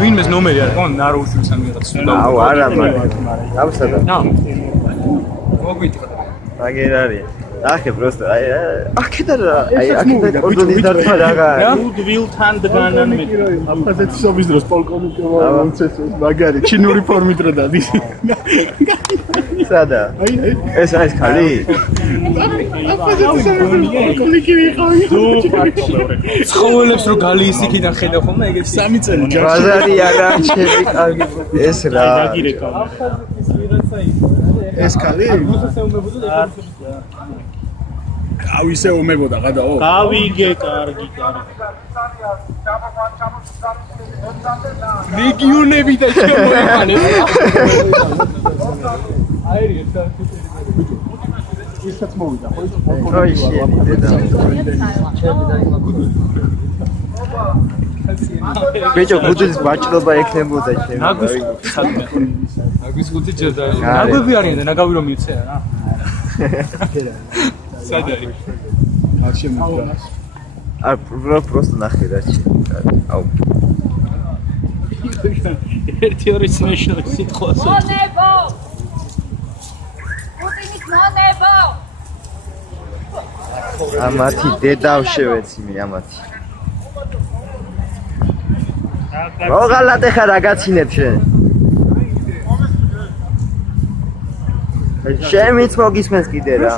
ვინმეს ნომერი არის, ხო, ნაროუშვილს ან ვიღაცა. აუ, არა, მაგრამ. ავსადა. მოგვიტყდა. აგერ არის. ახე просто აქედან აქედან კორდონის დარტყმა რაღა ვილთან დგანან მე აფხაზეთის ომის დროს პოლკოვნიკი მომცეს მაგარი ჩინური ფორმით რო დადის სადა ეს არის ხალი აფხაზეთის პოლკოვნიკი ვიყავი ცხოველებს რო გალის იქიდან ხედავ ხოლმე ეგ 3 წელი ბაზარი არა ჩემი კარგი ეს რა ეს ხალი ავისე ომებოდა გადაო გავიგე კარგი რეგიონები და შემოიყვანეს ისაც მოვიდა ხო ბიჭო გუდის ბაჭლობა ექნებოდა ჩემი აგვის ხუთი ჯერ და ნაგვები არიან და ნაგავი რომ მიცე რა სად არის არ შემოდგა არ просто ნახე რა აუ ერთი ორი სმეშნი სიტყვას მონებო პუტინის მონებო ამათი დედავ შევეცი მე ამათი მოგალატე ხარ აგაცინებ შენ შემიც მოგისმენს კიდე რა